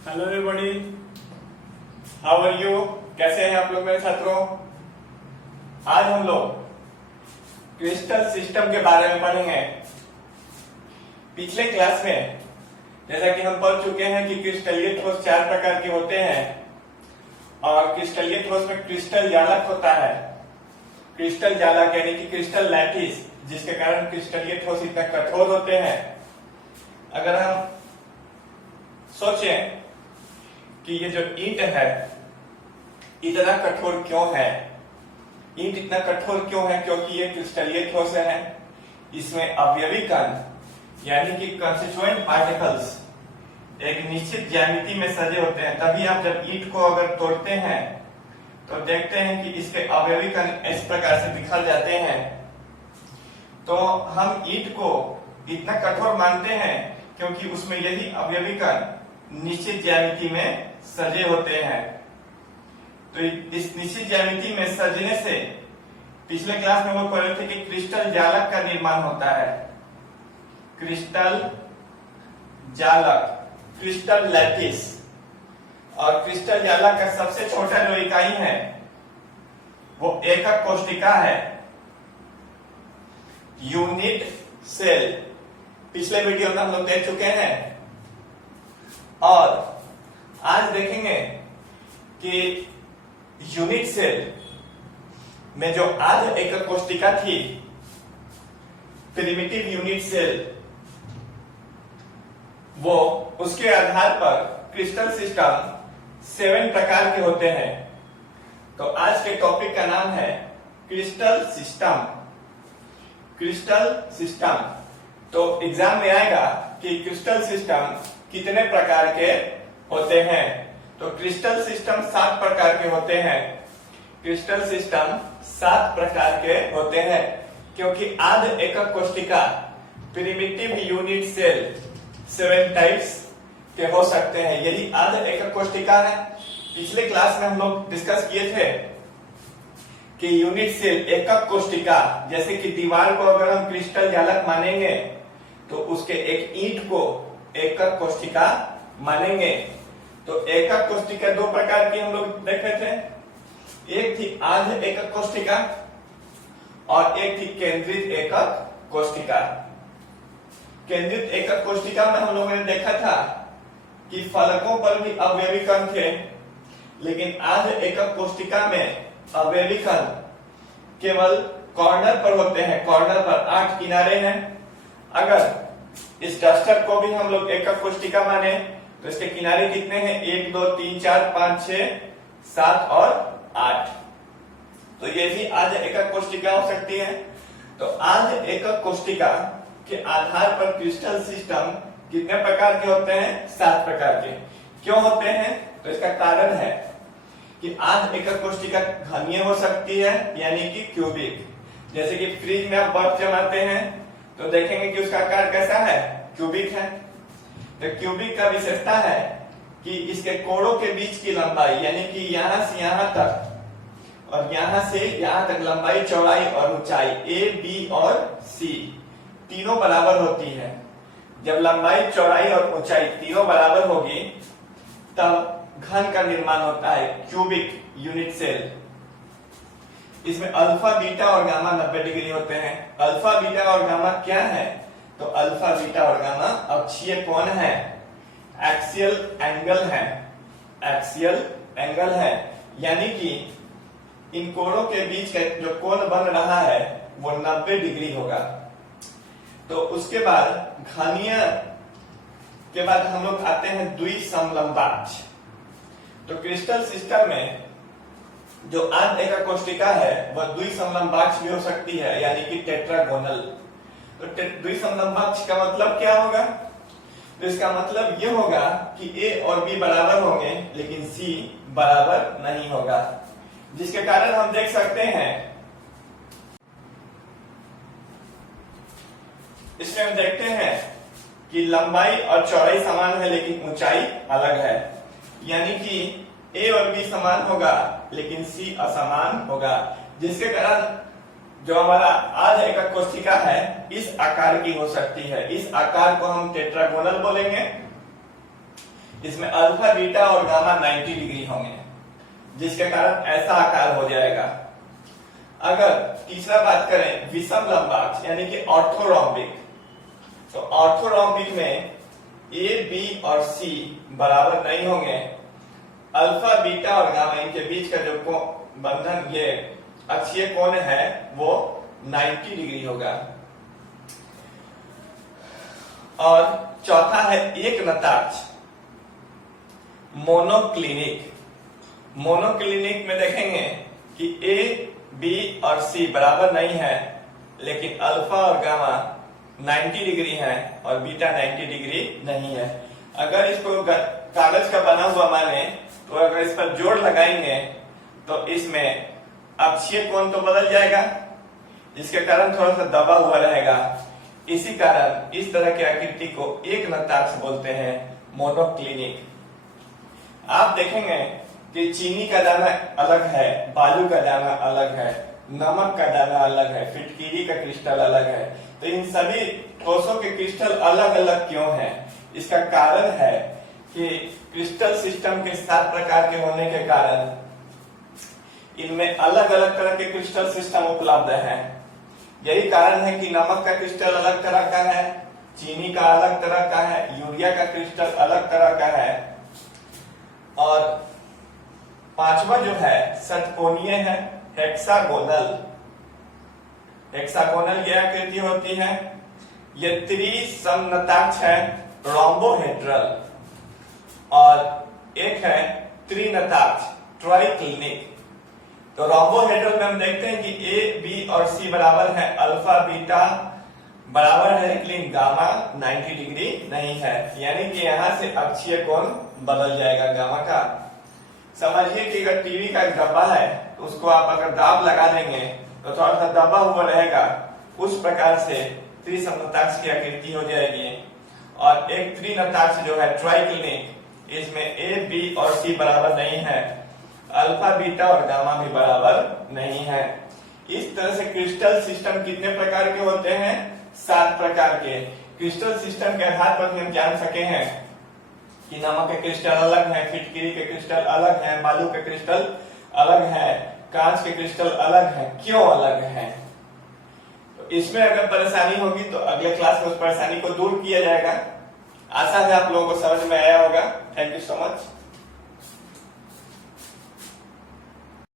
Hello everybody, how are you? कैसे हैं आप लोग मेरे छात्रों? आज हम लोग क्रिस्टल सिस्टम के बारे में पढ़ेंगे। पिछले क्लास में जैसा कि हम पढ़ चुके हैं कि क्रिस्टलीय ठोस चार प्रकार के होते हैं और क्रिस्टलीय ठोस में क्रिस्टल जालक होता है। क्रिस्टल जालक यानी कि क्रिस्टल लैटिस, जिसके कारण क्रिस्टलीय ठोस इतना कठोर होते हैं। अगर हम सोचें कि ये जो ईंट है इतना कठोर क्यों है, ईंट इतना कठोर क्यों है? क्योंकि ये क्रिस्टलीय ठोस है। इसमें अवयवी कण यानी कि कंस्टिट्यूएंट पार्टिकल्स एक निश्चित ज्यामिति में सजे होते हैं। तभी आप जब ईंट को अगर तोड़ते हैं तो देखते हैं कि इसके अवयवी कण इस प्रकार से बिखर जाते हैं। तो हम ईंट को इतना कठोर मानते हैं क्योंकि उसमें यही अवयवी कण निश्चित ज्यामिति में सजे होते हैं। तो इस निश्चित ज्यामिति में सजने से पिछले क्लास में वो पढ़ रहे थे कि क्रिस्टल जालक का निर्माण होता है। क्रिस्टल जालक, क्रिस्टल लैटिस। और क्रिस्टल जालक का सबसे छोटा जो इकाई है वो एकक कोशिका है, यूनिट सेल। पिछले वीडियो में हम लोग देख चुके हैं और आज देखेंगे कि यूनिट सेल में जो आध एकक कोशिका थी, प्रिमिटिव यूनिट सेल, वो उसके आधार पर क्रिस्टल सिस्टम 7 प्रकार के होते हैं। तो आज के टॉपिक का नाम है क्रिस्टल सिस्टम। Crystal system. तो एग्जाम में आएगा कि क्रिस्टल सिस्टम कितने प्रकार के होते हैं। तो क्रिस्टल सिस्टम 7 प्रकार के होते हैं। क्रिस्टल सिस्टम 7 प्रकार के होते हैं क्योंकि आध एकक कोशिका, प्रिमिटिव यूनिट सेल 7 टाइप्स के हो सकते हैं। यही आध एकक कोशिका है। पिछले क्लास में हम लोग डिस्कस किए थे कि यूनिट सेल, एकक कोशिका, जैसे कि दीवार को अगर हम क्रिस्टल जालक मानेंगे तो उसके एक ईंट को एकक कोशिका मानेंगे। तो एकक कोशिका 2 प्रकार की हम लोग देख रहे थे। एक थी आध एकक कोशिका और एक थी केंद्रित एकक कोशिका। केंद्रित एकक कोशिका में हम लोगों ने देखा था कि फलकों पर भी अवयवी कण थे, लेकिन आध एकक कोशिका में अवयवी कण केवल कॉर्नर पर होते हैं। कॉर्नर पर 8 किनारे हैं। अगर इस डस्टर को भी हम लोग एकक कोशिका माने तो इसके किनारे कितने हैं? 1 2 3 4 5 6 7 और 8। तो ये भी आध एकक कोशिका हो सकती है। तो आध एकक कोशिका के आधार पर क्रिस्टल सिस्टम कितने प्रकार के होते हैं? 7 प्रकार के। क्यों होते हैं? तो इसका कारण है कि आध एकक कोशिका घनीय हो सकती है यानी कि क्यूबिक। जैसे कि फ्रिज में आप बर्फ जमाते हैं तो देखेंगे कि उसका आकार कैसा है? क्यूबिक है। तो क्यूबिक का विशेषता है कि इसके कोणों के बीच की लंबाई यानी कि यहां से यहां तक और यहां से यहां तक लंबाई, चौड़ाई और ऊंचाई ए, बी और सी तीनों बराबर होती है। जब लंबाई, चौड़ाई और ऊंचाई तीनों बराबर होगी तब घन का निर्माण होता है, क्यूबिक यूनिट सेल। इसमें अल्फा, बीटा और गामा 90 डिग्री होते हैं। अल्फा, बीटा और गामा क्या है? तो अल्फा, बीटा और गामा अक्षीय कोण है, एक्सियल एंगल है। एक्सियल एंगल है यानी कि इन कोणों के बीच का जो कोण बन रहा है वो 90 डिग्री होगा। तो उसके बाद घनीय के बाद हम लोग आते हैं द्विसमलंबाक्ष। तो क्रिस्टल सिस्टम में जो आध एकक कोशिका है वह द्विसमलंबाक्ष भी हो सकती है यानी कि टेट्रागोनल। तो द्विसमलंबाक्ष का मतलब क्या होगा? तो इसका मतलब यह होगा कि ए और बी बराबर होंगे लेकिन सी बराबर नहीं होगा, जिसके कारण हम देख सकते हैं, इसमें हम देखते हैं कि लंबाई और चौड़ाई समान है लेकिन ऊंचाई अलग है। यानी कि ए और बी समान होगा लेकिन सी असमान होगा, जिसके कारण जो हमारा आध एकक कोशिका है इस आकार की हो सकती है। इस आकार को हम टेट्रागोनल बोलेंगे। इसमें अल्फा बीटा और गामा 90 डिग्री होंगे, जिसके कारण ऐसा आकार हो जाएगा। अगर तीसरा बात करें विषम लंबाक्ष यानी कि ऑर्थोरोम्बिक, तो ऑर्थोरोम्बिक में ए बी और सी बराबर नहीं होंगे। अल्फा बीटा और गामा इनके बीच का जो बंधन, ये अक्षीय कोण है वो 90 डिग्री होगा। और चौथा है एक नताक्ष मोनोक्लिनिक। मोनोक्लिनिक में देखेंगे कि ए बी और सी बराबर नहीं है, लेकिन अल्फा और गामा 90 डिग्री है और बीटा 90 डिग्री नहीं है। अगर इसको कागज का बना हुआ माने तो अगर इस पर जोड़ लगाएंगे तो इसमें अक्षीय कोण तो बदल जाएगा, जिसके कारण थोड़ा सा दबा हुआ रहेगा। इसी कारण इस तरह की आकृति को एक नताक्ष बोलते हैं, मोनोक्लिनिक। आप देखेंगे कि चीनी का दाना अलग है, बालू का दाना अलग है, नमक का दाना अलग है, फिटकीरी का क्रिस्टल अलग है। तो इन सभी ठोसों के क्रिस्टल अलग अलग क्यों हैं? इसका कारण है कि क्रिस्टल सिस्टम के 7 प्रकार के होने के कारण इनमें अलग अलग तरह के क्रिस्टल सिस्टम उपलब्ध हैं। यही कारण है कि नमक का क्रिस्टल अलग तरह का है, चीनी का अलग तरह का है, यूरिया का क्रिस्टल अलग तरह का है। और पांचवा जो है षटकोणीय है, हेक्सागोनल। हेक्सागोनल यह आकृति होती है। ये त्रिसमनताक्ष है, रोम्बोहेड्रल। और एक है त्रिनताक्ष, ट्राइक्लिनिक। तो रोम्बोहेड्रल में हम देखते हैं कि ए बी और सी बराबर है, अल्फा बीटा बराबर है, लेकिन गामा 90 डिग्री नहीं है, यानी कि यहां से अक्षीय कोण बदल जाएगा गामा का। समझिए कि अगर टीवी का एक डब्बा है तो उसको आप अगर दाब लगा देंगे तो थोड़ा सा दबा हुआ रहेगा, उस प्रकार से त्रिसमनताक्ष की आकृति हो जाएगी। और एक त्रिनताक्ष जो है ट्राइक्लिनिक, इसमें ए बी और सी बराबर नहीं है, अल्फा बीटा और गामा भी बराबर नहीं है। इस तरह से क्रिस्टल सिस्टम कितने प्रकार के होते हैं? 7 प्रकार के। क्रिस्टल सिस्टम के आधार पर हम जान सके हैं कि नमक के क्रिस्टल अलग है, फिटकिरी के क्रिस्टल अलग है, बालू के क्रिस्टल अलग है, कांच के क्रिस्टल अलग है। क्यों अलग है? तो इसमें अगर परेशानी होगी तो अगले क्लास में उस परेशानी को दूर किया जाएगा। आशा है आप लोगों को समझ में आया होगा। Thank you so much.